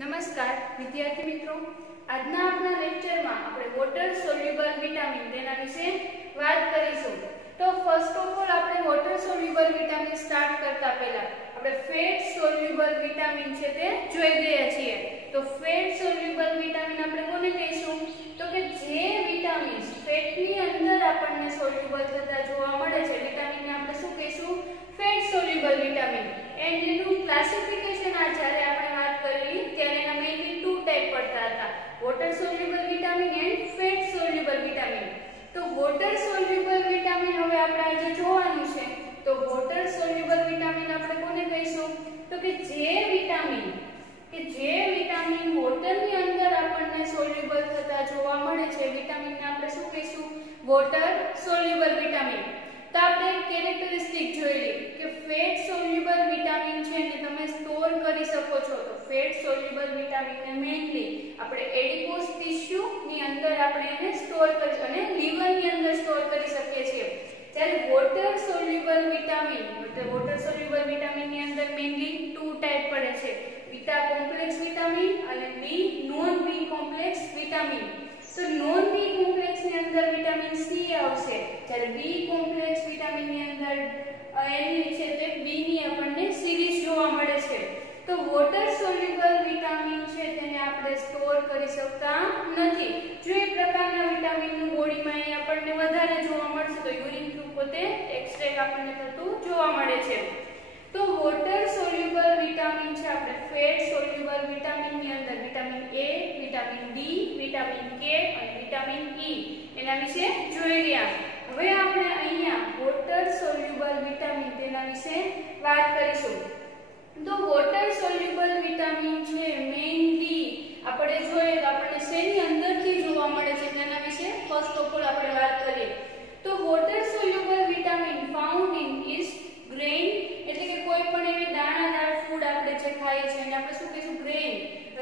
નમસ્કાર વિદ્યાર્થી મિત્રો, આજના આપણા લેક્ચરમાં આપણે વોટર સોલ્યુબલ વિટામિન તેના વિશે વાત કરીશું. તો ફર્સ્ટ ઓફ ઓલ આપણે વોટર સોલ્યુબલ વિટામિન સ્ટાર્ટ કરતા પહેલા આપણે ફેટ સોલ્યુબલ વિટામિન છે તે જોઈ ગયા છીએ. તો ફેટ સોલ્યુબલ વિટામિન આપણે કોને કહીશું? તો કે જે વિટામિન્સ ફેટની અંદર આપણને સોલ્યુબલ થતા જોવા મળે છે વિટામિનને આપણે શું કહીશું? Fat soluble vitamin. એન્ડ એનું ક્લાસિફિકેશન આ જ્યારે આપણે વાત કરેલી ત્યારે એના મેઇનલી ટુ ટાઈપ પડતા હતા: water soluble vitamin and fat soluble vitamin. તો વોટર સોલ્યુબલ વિટામિન હવે આપણે આજે જોવાનું છે. તો વોટર સોલ્યુબલ વિટામિન આપણે કોને કહીશું? તો કે જે વિટામિન વોટરની અંદર આપણને સોલ્યુબલ થતા જોવા મળે છે વિટામિનને આપણે શું કહીશું? Water soluble vitamin. તો આપણે કેરેક્ટરિસ્ટિક જોઈ કે ફેટ સોલ્યુબલ વિટામિન છે ને તમે સ્ટોર કરી શકો છો. તો ફેટ સોલ્યુબલ વિટામિનને મેઇનલી આપણે એડિપોસ ટિશ્યુ ની અંદર આપણે એને સ્ટોર કરી અને લીવર ની અંદર સ્ટોર કરી શકીએ છીએ. જ્યારે વોટર સોલ્યુબલ વિટામિન ની અંદર મેઇનલી ટુ ટાઈપ પડે છે: બીટા કોમ્પ્લેક્સ વિટામિન અને બી નોન બી કોમ્પ્લેક્સ વિટામિન. તો નોન બી કોમ્પ્લેક્સ ની અંદર વિટામિન સી આવશે, જ્યારે બી કોમ્પ્લેક્સ વિટામિન ની અંદર એની છે તે બી ની આપણને સિરીઝ જોવા મળે છે. તો વોટર સોલ્યુબલ વિટામિન છે તેને આપણે સ્ટોર કરી શકતા નથી. જો એ પ્રકારના વિટામિનનું બોડીમાં અહીં આપણને વધારે જોવા મળશે તો યુરિન થ્રુ પોતે એક્સટ્રેક્ટ આપણને થતું જોવા મળે છે. તો વોટર સોલ્યુબલ વિટામિન છે આપણે ફેટ સોલ્યુબલ વિટામિન ની અંદર vitamin A, vitamin D, vitamin કે અને વિટામિન ઈ એના વિશે જોઈ રહ્યા. હવે આપણે અહીંયા વોટર સોલ્યુબલ વિટામિન તેના વિશે વાત કરીશું. તો વોટર સોલ્યુબલ વિટામિન છે મેઇનલી આપણે જોઈએ તો આપણને શેની અંદરથી જોવા મળે છે તેના વિશે ફર્સ્ટ ઓફ ઓલ આપણે વાત કરીએ. તો water soluble vitamin found in East grain, એટલે કે કોઈ પણ એવી દાણાદાર ફૂડ આપણે જે ખાઈએ છીએ એને આપણે શું કહીશું? ગ્રેઇન,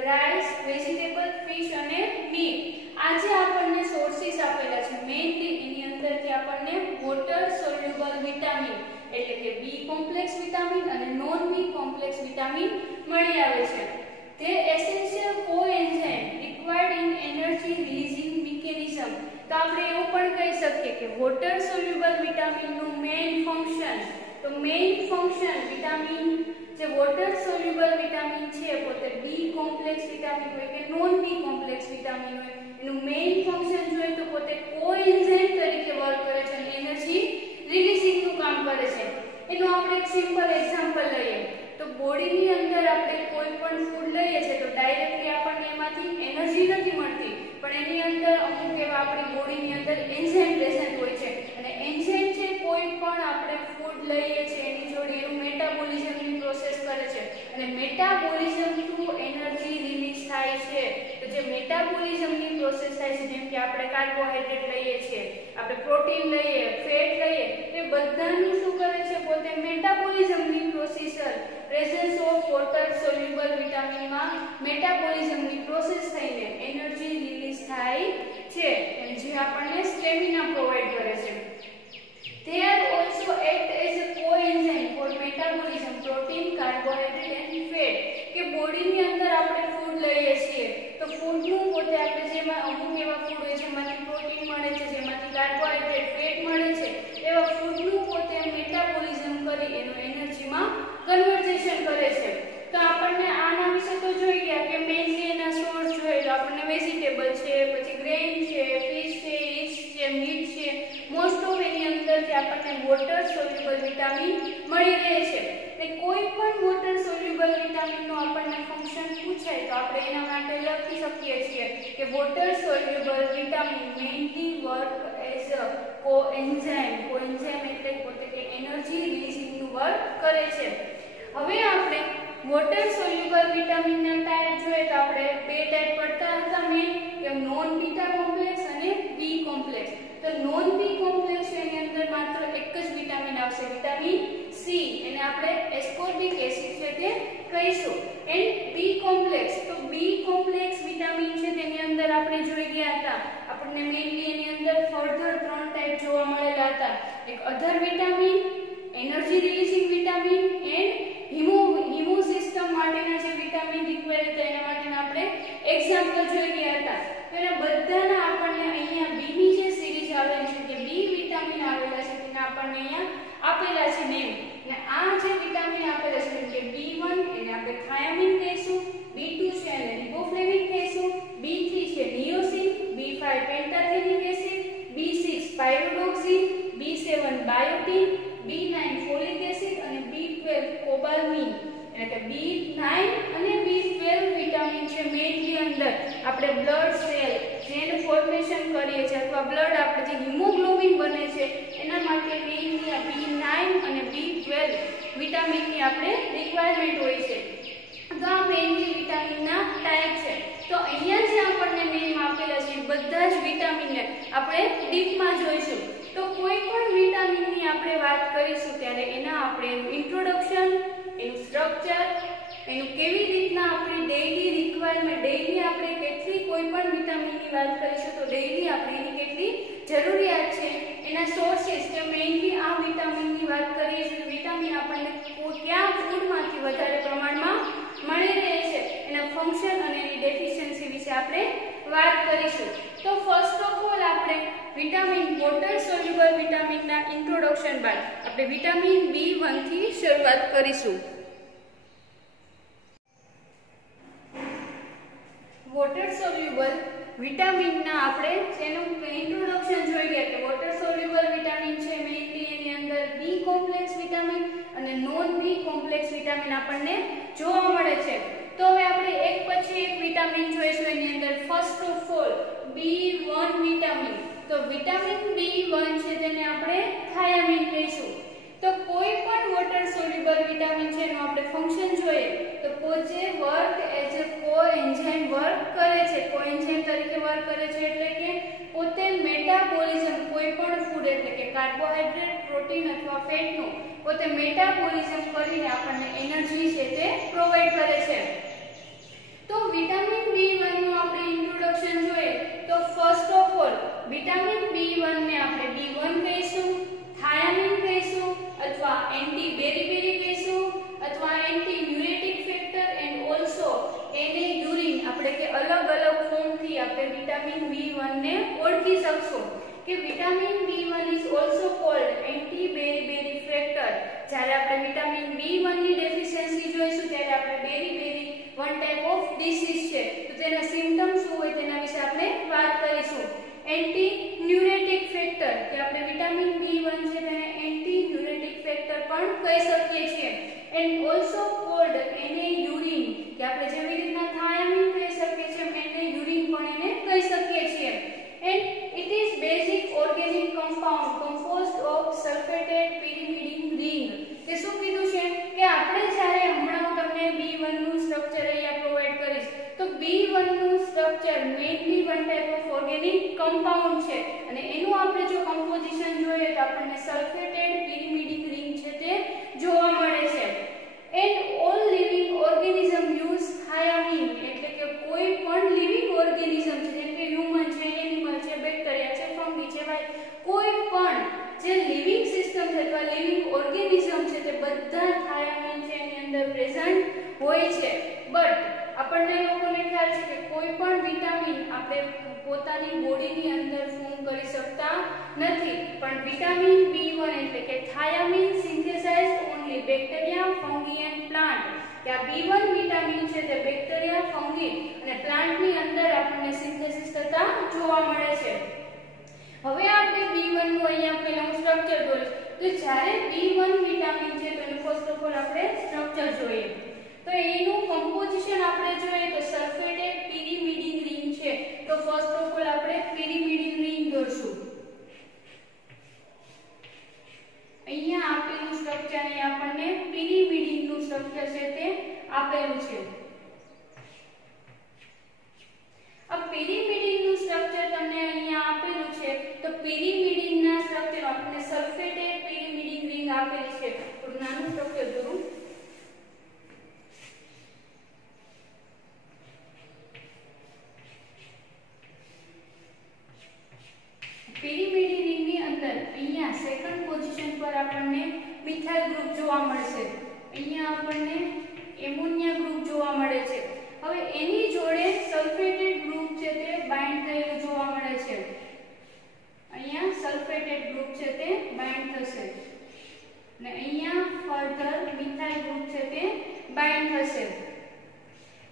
રાઈસ, વેજીટેબલ, ફિશ અને મીટ. આ જે આપણને સોર્સિસ આપેલા છે મેઇનલી એની અંદરથી આપણને વોટર સોલ્યુબલ વિટામિન એટલે કે બી કોમ્પ્લેક્સ વિટામિન અને નોન બી કોમ્પ્લેક્સ વિટામિન મળી આવે છે. તે essential coenzyme required in energy releasing mechanism. તો આપણે એવું પણ કહી શકીએ કે વોટર સોલ્યુબલ વિટામિનનું મેઇન ફંક્શન વિટામિન જે વોટર સોલ્યુબલ વિટામિન છે પોતે બી કોમ્પ્લેક્સ વિટામિન હોય કે નોન બી કોમ્પ્લેક્સ વિટામિન હોય, એનું મેઇન ફંક્શન જોઈએ તો પોતે કોએન્ઝાઇમ તરીકે વર્ક કરે છે અને એનર્જી રિલીઝિંગ નું કામ કરે છે. એનું આપણે એક સિમ્પલ એક્ઝામ્પલ લઈએ તો બોડીની અંદર આપણે કોઈ પણ ફૂડ લઈએ છીએ તો ડાયરેક્ટલી આપણને એમાંથી એનર્જી નથી મળતી, પણ એની અંદર અમુક એવા આપણી બોડીની અંદર એન્ઝાઇમ પ્રેઝન્ટ હોય છે અને એન્ઝાઇમ છે કોઈ પણ આપણે ફૂડ લઈએ છીએ એની જોડે એનું મેટાબોલિઝમની પ્રોસેસ કરે છે અને મેટાબોલિઝમ થ્રુ એનર્જી રિલીઝ થાય છે. તો જે મેટાબોલિઝમની પ્રોસેસ થાય છે જેમ કે આપણે કાર્બોહાઈડ્રેટ લઈએ છીએ, આપણે પ્રોટીન લઈએ, ફેટ લઈએ, એ બધાનું શું કરે છે? પોતે મેટાબોલિઝમની processor presence of water soluble વિટામિનમાં મેટાબોલિઝમની પ્રોસેસ થઈને એનર્જી રિલીઝ થાય છે જે આપણને સ્ટેમિના પ્રોવાઈડ કરે છે. They are also act as a coenzyme for metabolism protein, carbohydrate and fat. કે બોડીની અંદર આપણે ફૂડ લઈએ છીએ તો ફૂડનું પોતે આપણે જેમાં અમુક એવા ફૂડ હોય જેમાંથી પ્રોટીન મળે છે, જેમાંથી કાર્બોહાઈડ્રેટ, ફેટ મળે છે, એવા ફૂડનું પોતે મેટાબોલિઝમ કરી એનું એનર્જીમાં કન્વર્ઝેશન કરે છે. તો આપણને આના વિશે તો જોઈ ગયા કે મેઇનલી એના સોર્સ જોઈએ તો આપણને વેજીટેબલ છે, પછી ગ્રેઇન છે, ફિશ છે, ઈસ્ટ છે, મીટ છે, મોસ્ટ ઓફ એની અંદરથી આપણને વોટર સોલ્યુબલ વિટામિન મળી રહે છે. તે કોઈ પણ વોટર સોલ્યુબલ વિટામિનનું આપણને ફંક્શન પૂછાય તો આપણે એના માટે લખી શકીએ છીએ કે water soluble vitamin mainly work as a coenzyme એટલે પોતે કે એનર્જી રિલીઝિંગનું વર્ક કરે છે. હવે આપણે વોટર સોલ્યુબલ વિટામિનના ટાઈપ જોઈએ તો આપણે બે ટાઈપ પડતા હતા મેઇન, કે નોન બીટા કોમ્પ્લેક્સ અને બી કોમ્પ્લેક્સ. તો નોન બી કોમ્પ્લેક્સ એની અંદર માત્ર એક જ વિટામિન આવશે, વિટામિન સી, એને આપણે એસ્કોર્બિક એસિડ છે તે કહીશું. એન્ડ બી કોમ્પ્લેક્સ, તો બી કોમ્પ્લેક્સ વિટામિન છે તેની અંદર આપણે જોઈ ગયા હતા આપણને મેઇનલી એની અંદર ફર્ધર ત્રણ ટાઈપ જોવા મળેલા હતા: એક other vitamin, energy releasing vitamin and hemo system માટેના જે વિટામિન રિક્વાયર હતા એના માટે એક્ઝામ્પલ જોઈ ગયા હતા. તો એના બધાના આપણને અહીંયા બી ની જે સિરીઝ આવેલી છે કે બી વિટામિન આવેલા છે તેના આપણને અહીંયા આપેલા છે નેમ. અને આ જે વિટામિન આપેલા છે કે B1 એને આપણે થાયામીન કહીશું, B2 છે એને રિબોફ્લેવિન કહીશું, B3 છે niacin, B5 pantothenic acid, B6 pyridoxine, B7 biotin, B9 folic acid અને B12 કોબાલમિન. એટલે કે B9 અને B12 વિટામિન છે મેઇનલી અંદર આપણે બ્લડ સેલ જેને ફોર્મેશન કરીએ છીએ અથવા બ્લડ આપણે જે હિમોગ્લોબિન બને છે એના માટે મેઇનલી આ B9 અને B12 વિટામિનની આપણે રિક્વાયરમેન્ટ હોય છે. તો આ મેઇનલી વિટામિનના ટાઈપ છે. તો અહીંયા જે આપણને નેમ આપેલા છે બધા જ વિટામિનને આપણે ડીપમાં જોઈશું. તો કોઈ પણ વિટામિનની આપણે વાત કરીશું ત્યારે એના આપણે ઇન્ટ્રોડક્શન, એનું સ્ટ્રક્ચર, એનું કેવી રીતના આપણી ડેઈલી રિક્વાયરમેન્ટ, ડેઈલી આપણે કેટલી કોઈ પણ વિટામિનની વાત કરીશું તો ડેઈલી આપણે એની કેટલી જરૂરિયાત છે, એના સોર્સિસ કે મેઇનલી આ વિટામિનની વાત કરીએ છીએ વિટામિન આપણને કયા ફૂડમાંથી વધારે પ્રમાણમાં મળી રહે છે, એના ફંક્શન અને એની ડેફિશિયન્સી વિશે આપણે વાત કરીશું. તો ફર્સ્ટ ઓફ ઓલ આપણે વિટામિન વોટર સોલ્યુબલ વિટામિનના ઇન્ટ્રોડક્શન બાદ આપણે વિટામિન B1 થી શરૂઆત કરીશું. વોટર સોલ્યુબલ વિટામિનના આપણે જેનું ઇન્ટ્રોડક્શન જોઈ ગયા કે વોટર સોલ્યુબલ વિટામિન છે મેઇનલી એની અંદર બી કોમ્પ્લેક્સ વિટામિન અને નોન બી કોમ્પ્લેક્સ વિટામિન આપણને જોવા મળે છે. તો હવે આપણે એક પછી એક વિટામિન જોઈશું. એની અંદર first of all B1 vitamin. તો વિટામિન B1 છે તેને આપણે થાયામીન કહીશું. તો કોઈ પણ વોટર સોલ્યુબલ વિટામિન છે એનું આપણે ફંક્શન જોઈએ તો પોતે વર્ક એઝ અ કોએન્ઝાઇમ વર્ક કરે છે. કોએન્ઝાઇમ તરીકે વર્ક કરે છે એટલે કે પોતે મેટાબોલિઝમ કોઈ પણ ફૂડ એટલે કે કાર્બોહાઈડ્રેટ, પ્રોટીન અથવા ફેટનું પોતે મેટાબોલિઝમ કરીને આપણને એનર્જી છે તે પ્રોવાઈડ કરે છે. તો વિટામિન B1 નું આપણે ઇન્ટ્રોડક્શન જોઈએ તો first of all vitamin B1 ને આપણે B1 કહીશું, થાયામીન કહીશું અથવા એન્ટી બેરીબેરી કહીશું અથવા એન્ટી મ્યુરેટિક ફેક્ટર એન્ડ ઓલસો એને યુરિન આપણે કે અલગ અલગ ફોર્મથી આપણે વિટામિન B1 ને ઓળખી શકશું કે vitamin B1 is also called anti beriberi factor. જ્યારે આપણે વિટામિન B1 ની ડેફિશિયન્સી જોઈશું ત્યારે આપણે beriberi one type of disease છે તો તેના સિમ્પટમ્સ શું હોય તેના વિશે આપણે વાત કરીશું. એન્ટી ન્યુરેટિક ફેક્ટર કે આપણે વિટામિન B1 છે તેને એન્ટી ન્યુરેટિક ફેક્ટર પણ કહી શકીએ છીએ. એન્ડ ઓલસો કોલ્ડ એને યુરિન કે આપણે જેવી રીતના થાયામીન કહી શકીએ છીએ એને યુરિન પણ એને કહી શકીએ છીએ. And it is basic organic compound composed of sulphated pyrimidine ring. તે શું કીધું છે કે આપણે જ્યારે હમણાં હું તમને B1 નું સ્ટ્રક્ચર અહીંયા પ્રોવાઈડ કરીશ તો B1 નું structure mainly one type of organic compound છે અને એનું આપણે જો કમ્પોઝિશન જોઈએ તો આપણને સલ્ફેટેડ પિરિમિડિન રિંગ છે તે જોવા મળે છે. And all living organism use થાયામીન એટલે કે કોઈ પણ લિવિંગ ઓર્ગેનિઝમ છે જેમ કે હ્યુમન છે, એનિમલ છે, બેક્ટેરિયા છે, ફંગી છે, કોઈ પણ જે લિવિંગ સિસ્ટમ છે અથવા લિવિંગ ઓર્ગેનિઝમ છે તે બધા થાયામીન છે એની અંદર પ્રેઝન્ટ હોય છે. બટ આપણને લોકોને ખ્યાલ છે કે કોઈ પણ વિટામિન આપણે પોતાની બોડીની અંદર ફોર્મ કરી શકતા નથી પણ વિટામિન B1 એટલે કે થાયામીન synthesised only bacteria, fungi and plant. કે આ B1 વિટામિન છે તે બેક્ટેરિયા, ફંગી અને પ્લાન્ટની અંદર આપણને સિન્થેસિસ થતા જોવા મળે છે. હવે આપણે B1 નું અહીંયા પહેલા સ્ટ્રક્ચર જોઈશું. તો જ્યારે B1 વિટામિન છે તો એનું ફર્સ્ટ ઓફ ઓલ આપણે સ્ટ્રક્ચર જોઈએ. તો એનું કમ્પોઝિશન આપણે જોઈએ તો સલ્ફેટેડ પિરિમિડિન રિંગ છે. તો ફર્સ્ટ ઓફ ઓલ આપણે પિરિમિડિન રિંગ દોરશું. અહીંયા આપેલું સ્ટ્રક્ચર ને આપણને પિરિમિડિન નું સ્ટ્રક્ચર છે તે આપેલું છે. આ પિરિમિડિન નું સ્ટ્રક્ચર તમને અહીંયા આપેલું છે તો પિરિમિડિન ના સ્ટ્રક્ચર આપણને સલ્ફેટેડ પિરિમિડિન રિંગ આપેલી છે. થોડું નાનું સ્ટ્રક્ચર દોરું. પિરિમિડિન રિંગની અંદર અહીંયા સેકન્ડ પોઝિશન પર આપણને મિથાઇલ ગ્રુપ જોવા મળશે. અહીંયા આપણને એમોનિયા ગ્રુપ જોવા બાઇન્ડ થશે.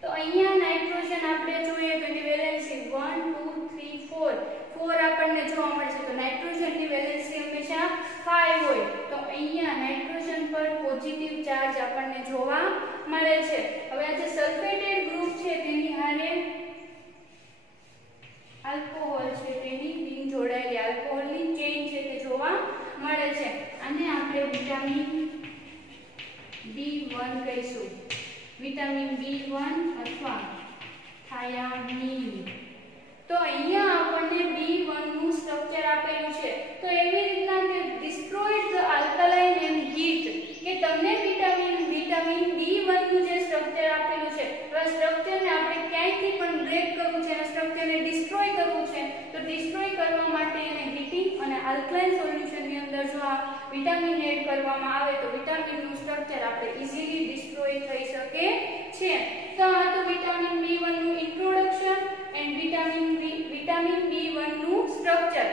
તો અહીંયા નાઇટ્રોજન આપણે જોઈએ તો એની વેલેન્સી 1 2 3 4 4 આપણને જોવા મળશે. તો નાઇટ્રોજનની વેલેન્સી હંમેશા 5 હોય. તો અહીંયા નાઇટ્રોજન પર પોઝિટિવ ચાર્જ આપણને જોવા મળે છે. હવે આ જે સલ્ફેટેડ ગ્રુપ છે તેની હારે આલ્કોહોલ છે તેની રિંગ જોડાયેલી આલ્કોહોલની ચેઇન છે તે જોવા મળે છે. આને આપણે વિટામિન B1 કહીશું. વિટામિન B1 અથવા થાયામીન. તો અહીંયા આપણને B1 નું સ્ટ્રક્ચર આપેલું છે. તો એવી રીતના કે ડિસ્ટ્રોયડ ધ આલ્કલાઇન એન્ડ હીટ, કે તમને વિટામિન B1 નું જે સ્ટ્રક્ચર આપેલું છે, તો સ્ટ્રક્ચરને આપણે ક્યાંયથી પણ બ્રેક કરવું છે, આ સ્ટ્રક્ચરને ડિસ્ટ્રોય કરવું છે. તો ડિસ્ટ્રોય કરવા માટે એને હીટિંગ અને આલ્કલાઇન સોલ્યુશનની અંદર જો આ વિટામિન એડ કરવામાં આવે તો વિટામિનનું સ્ટ્રક્ચર આપણે ઈઝીલી ડિસ્ટ્રોય થઈ શકે છે. તો આ તો વિટામિન B1 નું ઇન્ટ્રોડક્શન એન્ડ વિટામિન B1 નું સ્ટ્રક્ચર.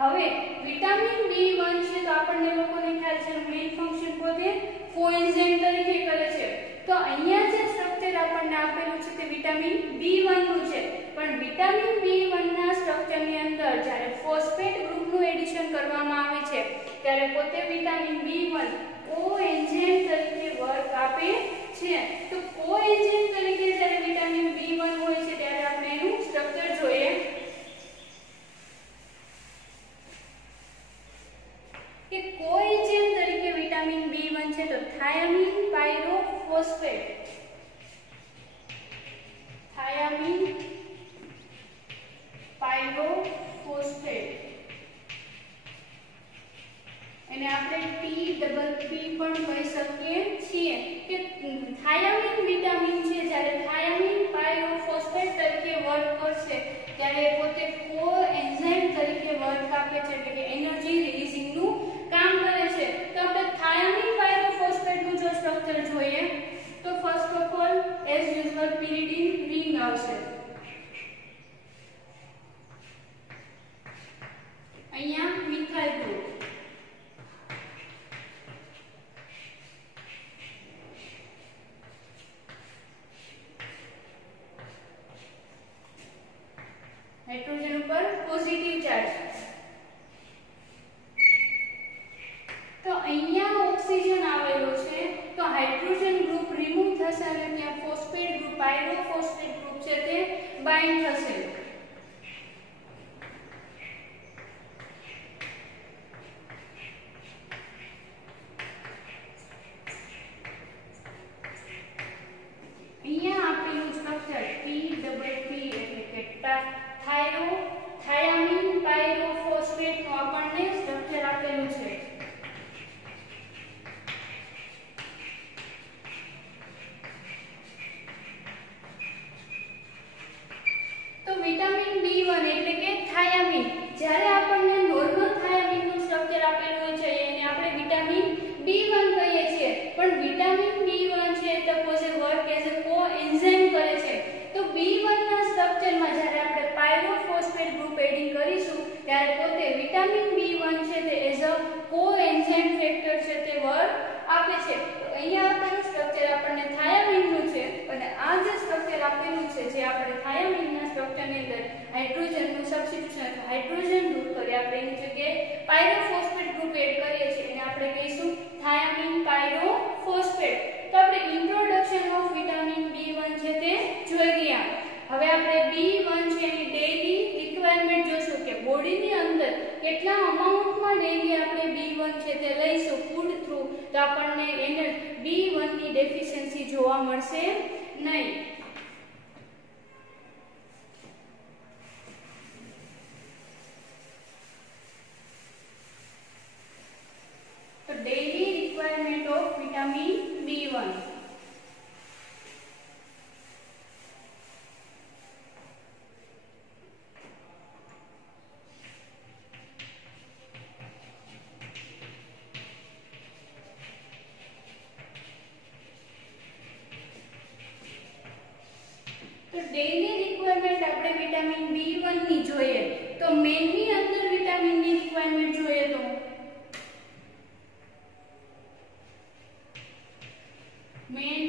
હવે વિટામિન B1 છે તો આપણને લોકોને ખ્યાલ છે મેઇન ફંક્શન પોતે કોએન્ઝાઇમ તરીકે કરે છે. તો અહીંયા જે સ્ટ્રક્ચર આપણને આપેલું છે તે વિટામિન B1 નું છે. પણ વિટામિન B1 ના સ્ટ્રક્ચરની અંદર જ્યારે ફોસ્ફેટ ગ્રુપનું એડિશન કરવામાં આવે છે ત્યારે પોતે વિટામિન B1 કોએન્ઝાઇમ તરીકે વર્ક આપે છે. તો કોએન્ઝાઇમ તરીકે જ્યારે વિટામિન B1 હોય છે ત્યારે આપણે એનું સ્ટ્રક્ચર જોઈએ કે કોએન્ઝાઇમ તરીકે વિટામિન B1 છે તો થાયામીન પાયરોફોસ્ફેટ. થાયામીન પાયરોફોસ્ફેટ એને આપણે TPP પણ કહી શકીએ છીએ. કે થાયામીન વિટામિન છે જ્યારે થાયામીન પાયરોફોસ્ફેટ તરીકે વર્ક કરશે ત્યારે પોતે કોએન્ઝાઇમ તરીકે વર્ક આપે છે, એટલે કે એનર્જી રિલીઝિંગ નું કામ કરે છે. તો આપણે થાયામીન પાયરોફોસ્ફેટ નું જો સ્ટ્રક્ચર જોઈએ તો first of all as usual pyridine ring આવશે. અહીંયા મિથાઇલ ગ્રુપ, નાઇટ્રોજન ઉપર પોઝિટિવ ચાર્જ. તો અહીંયા ઓક્સિજન આવેલો છે તો હાઇડ્રોજન ગ્રુપ રિમૂવ થશે અને ત્યાં ફોસ્ફેટ ગ્રુપ પાયરોફોસ્ફેટ ગ્રુપ છે તે બાઇન્ડ થશે. અહીંયા આપેલું સ્ટ્રક્ચર TPP એટલે કે થાયામીન પાયરોફોસ્ફેટ નું આપણને સ્ટ્રક્ચર આપેલું છે. તો વિટામિન B1 એટલે કે થાયામીન, જ્યારે આપણને નોર્મલ થાયામીન નું સ્ટ્રક્ચર આપેલું હોય છે એને આપણે વિટામિન B1 કહીએ છીએ. પણ વિટામિન B1 છે તો પોતે વર્ક એઝ અ કોએન્ઝાઇમ કરે છે. તો B1 ના સ્ટ્રક્ચરમાં જ્યારે આપણે પાયરોફોસ્ફેટ ગ્રુપ એડિંગ કરીશું ત્યારે પોતે વિટામિન B1 છે તે એઝ અ કોએન્ઝાઇમ ફેક્ટર છે તે વર્ક આપે છે. તો અહીંયા આપેલું સ્ટ્રક્ચર આપણને થાયામીન નું છે અને આ જે સ્ટ્રક્ચર આપેલું છે જે આપણે થાયામીન ના સ્ટ્રક્ચરની અંદર હાઇડ્રોજન નું સબસ્ટિટ્યુશન અથવા હાઇડ્રોજન ગ્રુપ કરી આપણે એની જગ્યાએ પાયરોફોસ્ફેટ ગ્રુપ એડ કરીએ છીએ એને આપણે કહીશું થાયામીન પાયરોફોસ્ફેટ. તો આપણે ઇન્ટ્રોડક્શન ઓફ વિટામિન B1 છે તે જોઈ ગયા. હવે આપણે B1 છે એની ડેઈલી રિક્વાયરમેન્ટ જોશું કે બોડીની અંદર કેટલા અમાઉન્ટમાં ડેઈલી આપણે B1 છે તે લઈશું ફૂડ થ્રુ તો આપણને એને B1 ની ડેફિશિયન્સી જોવા મળશે નહીં. તો daily requirement of vitamin B1. તો ડેઈલી રિક્વાયરમેન્ટ આપણે વિટામિન B1 ની જોઈએ તો મેનની અંદર વિટામિન ની રિક્વાયરમેન્ટ જોઈએ તો મેન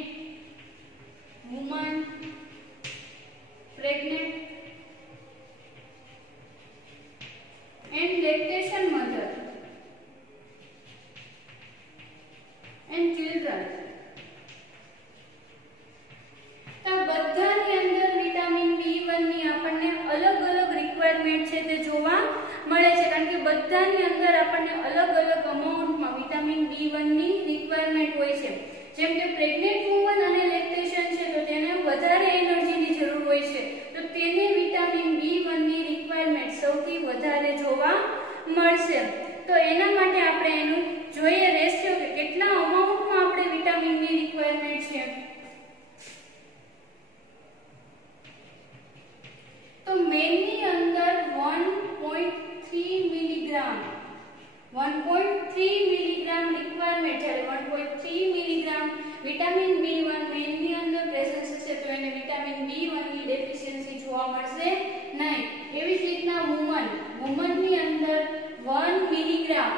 રિક્વાયરમેન્ટ હોય છે. જેમ કે પ્રેગ્નેન્ટ વુમન અને લેક્ટેશન છે તો તેને વધારે એનર્જીની જરૂર હોય છે, તો તેને વિટામિન B1 ની રિક્વાયરમેન્ટ સૌથી વધારે જોવા મળશે. તો એના માટે આપણે એનું જોઈએ રેશિયો કે કેટલા અમાઉન્ટમાં આપણે વિટામિન ની રિક્વાયરમેન્ટ છે. તો મેનની અંદર 1.3 મિલીગ્રામ 1.3 મિલીગ્રામ રિક્વાયરમેન્ટ છે. 1.3 મિલીગ્રામ વિટામિન B1 મેનની અંદર પ્રેઝન્સ હશે તો એને વિટામિન B1 ની ડેફિશિયન્સી જોવા મળશે નહીં. એવી જ રીતના વુમનની અંદર 1 મિલીગ્રામ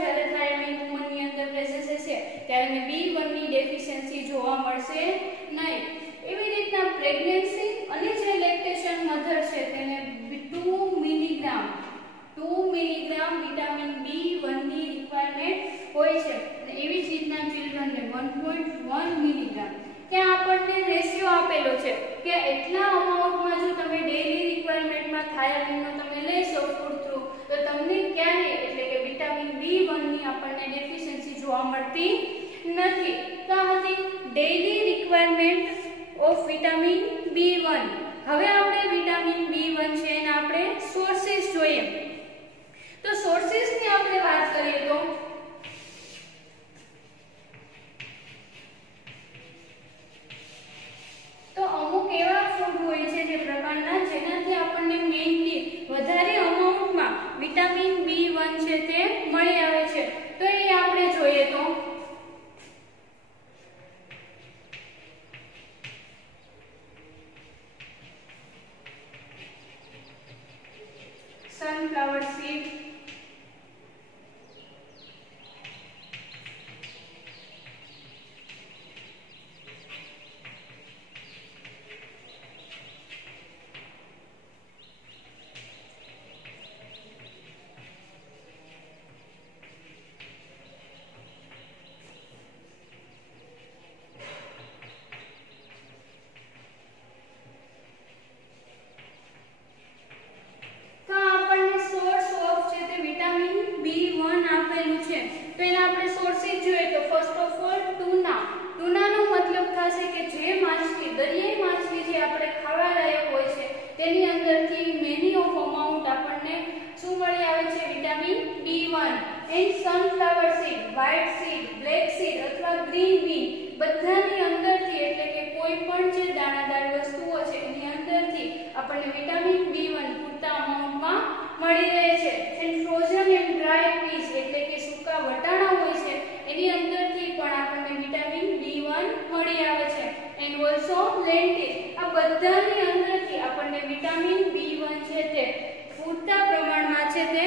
જ્યારે થાઇરાઇડ વુમનની અંદર પ્રેઝન્સ હશે ત્યારે B1 ની ડેફિશિયન્સી જોવા મળશે નહીં. એવી રીતના પ્રેગ્નન્સી અને જે લેક્ટેશન મધર છે તેને 2 મિલીગ્રામ વિટામિન B1 ની રિક્વાયરમેન્ટ હોય છે. અને એવી જ રીતના ચિલ્ડ્રનને 1.1 મિલીગ્રામ. ત્યાં આપણને રેશિયો આપેલો છે કે એટલા અમાઉન્ટમાં જો તમે ડેઈલી રિક્વાયરમેન્ટમાં થાઇરાઇડનો તમે લેશો ફૂડ થ્રુ તો તમને ક્યારે એટલે કે વિટામિન B1 ની આપણને ડેફિશિયન્સી જોવા મળતી નથી. તો આ હતી daily requirement of vitamin B1. હવે આપણે વિટામિન B1 છે એના આપણે સોર્સિસ જોઈએ. તો સોર્સિસ ની આપણે વાત કરીએ તો અમુક એવા ફૂડ હોય છે જે પ્રકારના જેનાથી આપણને મેઇનલી વધારે અમાઉન્ટમાં વિટામિન B1 છે તે મળી આવે છે. તો એ આપણે જોઈએ તો sunflower seed, and sunflower seed, white seed, black seed અથવા ગ્રીન બીન બધાની અંદરથી એટલે કે કોઈ પણ જે દાણાદાર વસ્તુઓ છે એની અંદરથી આપણને વિટામિન B1 પૂરતા અમાઉન્ટમાં મળી રહે છે. And frozen and dry peas એટલે કે સૂકા વટાણા હોય છે એની અંદરથી પણ આપણને વિટામિન B1 મળી આવે છે. એન્ડ ઓલસો લેન્ટિલ, આ બધાની અંદરથી આપણને વિટામિન B1 છે તે પૂરતા પ્રમાણમાં છે તે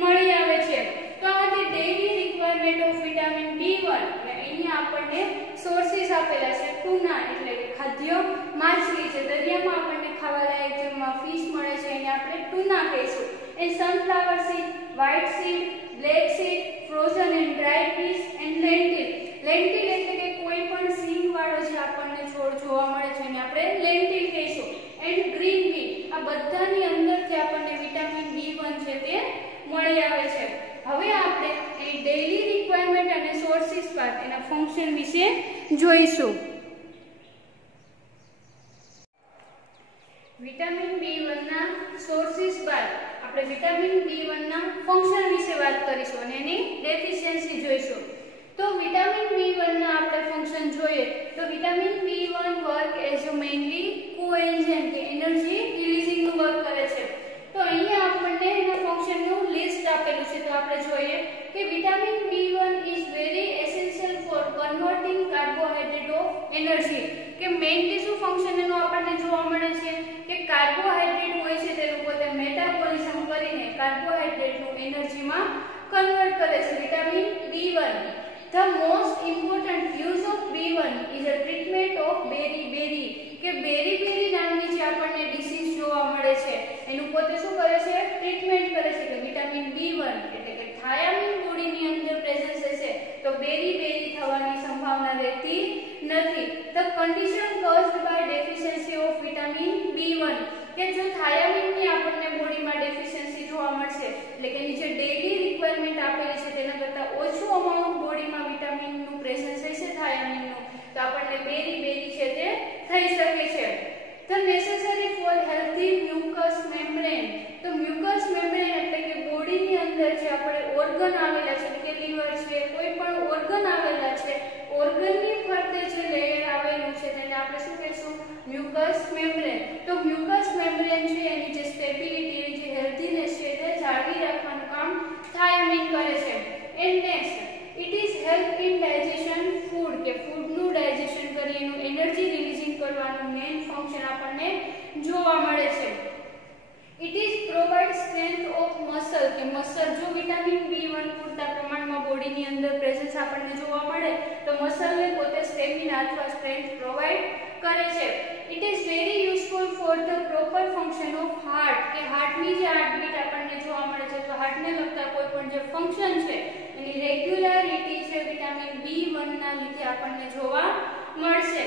મળી આવે છે. તો આ જે daily requirement of vitamin B1 એટલે અહીંયા આપણને સોર્સિસ આપેલા છે. ટુના એટલે કે ખાદ્ય માછલી છે, દરિયામાં આપણને ખાવા લાયક જેમાં ફિશ મળે છે એને આપણે ટુના કહીશું. And sunflower seed, white seed, black seed, frozen and dry peas and lentil. Lentil એટલે કે કોઈ પણ સિંગ વાળો જે આપણને છોડ જોવા મળે છે એને આપણે લેન્ટિલ કહીશું. એન્ડ ગ્રીન બી, આ બધાની અંદરથી આપણને વિટામિન B1 છે તે મળી આવે છે. હવે આપણે એ ડેઈલી રિક્વાયરમેન્ટ અને સોર્સિસ પાર્ટ એના ફંક્શન વિશે જોઈશું. વિટામિન B1 ના સોર્સિસ બાદ આપણે વિટામિન B1 ના ફંક્શન વિશે વાત કરીશું અને એની ડેફિશિયન્સી જોઈશું. તો વિટામિન B1 ના આપણે ફંક્શન જોઈએ તો vitamin B1 work as a mainly coenzyme કે એનર્જી રિલીઝિંગ નું વર્ક કરે છે. તો અહીંયા આપણને એના ફંક્શનનું લિસ્ટ આપેલું છે. તો આપણે જોઈએ કે vitamin B1 is very essential four converting carbohydrate of energy. કે મેઇનલી શું ફંક્શન એનું આપણને જોવા મળે છે કે કાર્બોહાઈડ્રેટ હોય છે તેનું પોતે મેટાબોલિઝમ કરીને કાર્બોહાઈડ્રેટનું એનર્જીમાં કન્વર્ટ કરે છે. Vitamin B1, the most important use of B1 is a treatment of beriberi. કે બેરી નામની જે આપણને ડિસીઝ જોવા મળે છે એનું પોતે શું કરે છે, ટ્રીટમેન્ટ કરે છે. કે વિટામિન B1 એટલે કે થાયામીન બોડીની અંદર પ્રેઝન્સ હશે તો બેરી થવાની સંભાવના રહેતી નથી. The condition caused by deficiency of vitamin B1, કે જો થાયામીનની આપણને બોડીમાં ડેફિશિયન્સી જોવા મળશે, એટલે કે એની જે ડેઈલી રિક્વાયરમેન્ટ આપેલી છે તેના કરતાં ઓછું અમાઉન્ટ બોડીમાં વિટામિનનું પ્રેઝન્સ હશે થાયામીનનું, તો આપણને બેરી છે તે થઈ શકે છે. The necessary for healthy mucous membrane, તો mucous membrane એટલે કે બોડીની અંદર જે આપણે ઓર્ગન આવેલા છે, એટલે કે લીવર છે, કોઈ પણ ઓર્ગન આવેલા છે, ઓર્ગનની ફરતે જે લેયર આવેલું છે તેને આપણે શું કહીશું? mucous membrane. તો mucous membrane છે એની જે સ્ટેબિલિટી, એની જે હેલ્થીનેસ છે તે જાળવી રાખવાનું કામ થાયામીન કરે છે. And next it is help in digestion food, કે ફૂડનું ડાયજેશન કરી એનું એનર્જી રિલીઝિંગ કરવાનું મેઇન ફંક્શન આપણને જોવા મળે છે. It is provide strength of muscle, કે મસલ જો વિટામિન B1 પૂરતા પ્રમાણમાં બોડીની અંદર પ્રેઝન્સ આપણને જોવા મળે તો મસલને પોતે સ્ટેમિના અથવા સ્ટ્રેન્થ પ્રોવાઇડ કરે છે. It is very useful for the proper function of heart, કે હાર્ટની જે હાર્ટબીટ આપણને જોવા મળે છે, તો હાર્ટને લગતા કોઈ પણ જે ફંક્શન છે એની રેગ્યુલારિટી છે વિટામિન B1 ના લીધે આપણને જોવા મળશે.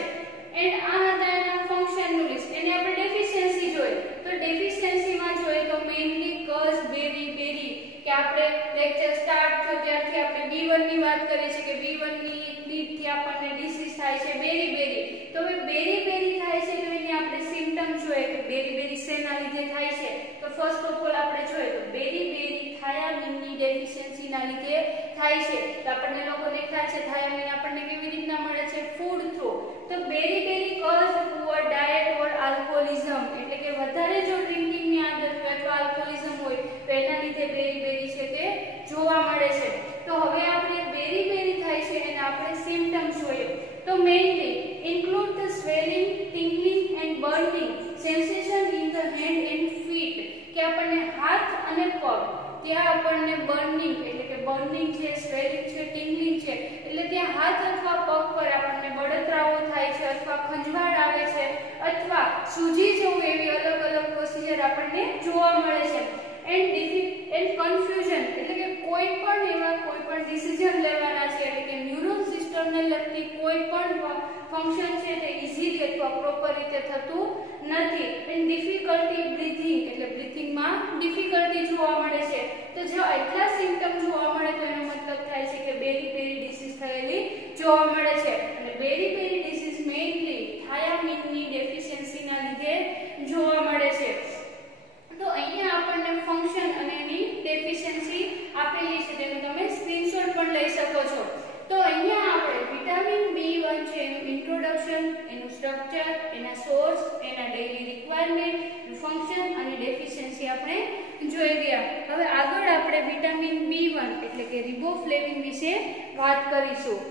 એન્ડ આ હતા એના ફંક્શનનું લિસ્ટ. એની આપણે ડેફિશિયન્સી જોઈએ તો ડેફિશિયન્સીમાં જોઈએ તો મેઇનલી કઝ બેરી, કે આપણે લેક્ચર સ્ટાર્ટ થયો ત્યારથી આપણે B1 ની વાત કરીએ છીએ કે B1 ની લીધથી આપણને ડિસીઝ થાય છે બેરી. તો હવે બેરી થાય છે તો એની આપણે સિમ્પટમ્સ જોઈએ કે બેરી શેના લીધે થાય છે. તો ફર્સ્ટ ઓફ ઓલ આપણે જોઈએ તો બેરી થાયામીનની ડેફિશિયન્સીના લીધે થાય છે. તો આપણને લોકોને ખ્યાલ છે થાયામીન આપણને કેવી રીતના મળે છે? Food through. તો બેરી કોઝ પુઅર ડાયટ ઓર આલ્કોહોલિઝમ, એટલે કે વધારે જો ડ્રિંકિંગની આદત હોય અથવા આલ્કોહોલિઝમ હોય તો એના લીધે બેરી છે તે જોવા મળે છે. તો હવે આપણે બેરી થાય છે એના આપણે સિમ્પટમ્સ જોઈએ તો mainly include the swelling, tingling and burning sensation in the hand and feet, કે આપણને હાથ અને પગ ત્યાં આપણને બર્નિંગ, એટલે કે બર્નિંગ છે, સ્વેલિંગ છે, ટિંગલિંગ છે, એટલે ત્યાં હાથ અથવા પગ પર આપણને બળતરાઓ થાય છે અથવા ખંજવાળ આવે છે અથવા સૂજી જવું એવી અલગ પ્રોસિજર આપણને જોવા મળે છે. એન્ડ કન્ફ્યુઝન, એટલે કે કોઈ પણ ડિસિઝન લેવાના છે, એટલે કે ન્યુરોન સિસ્ટમને લગતી કોઈ પણ ફંક્શન છે તે ઇઝીલી અથવા પ્રોપર રીતે થતું નથી. એન્ડ ડિફિકલ્ટી બ્રીથિંગ, એટલે બ્રીથિંગમાં ડિફિકલ્ટી જોવા મળે છે. તો જો આટલા સિમ્પટમ જોવા મળે તો એનો મતલબ થાય છે કે બેરી ડિસીઝ થયેલી જોવા મળે છે. અને બેરી ડિસીઝ મેઇનલી થાયામીનની ડેફિશિયન્સીના લીધે જોવા મળે છે. તો અહીંયા આપણને ફંક્શન અને એની ડેફિશિયન્સી આપેલી છે, તેનો તમે સ્ક્રીનશોટ પણ લઈ શકો છો. તો અહીંયા આપણે વિટામિન B1 છે એનું ઇન્ટ્રોડક્શન, એનું સ્ટ્રક્ચર, એના સોર્સ, એના ડેઈલી રિક્વાયરમેન્ટ, ફંક્શન અને ડેફિશિયન્સી આપણે જોઈ ગયા. હવે આગળ આપણે વિટામિન B1 એટલે કે રિબોફ્લેવિન વિશે વાત કરીશું.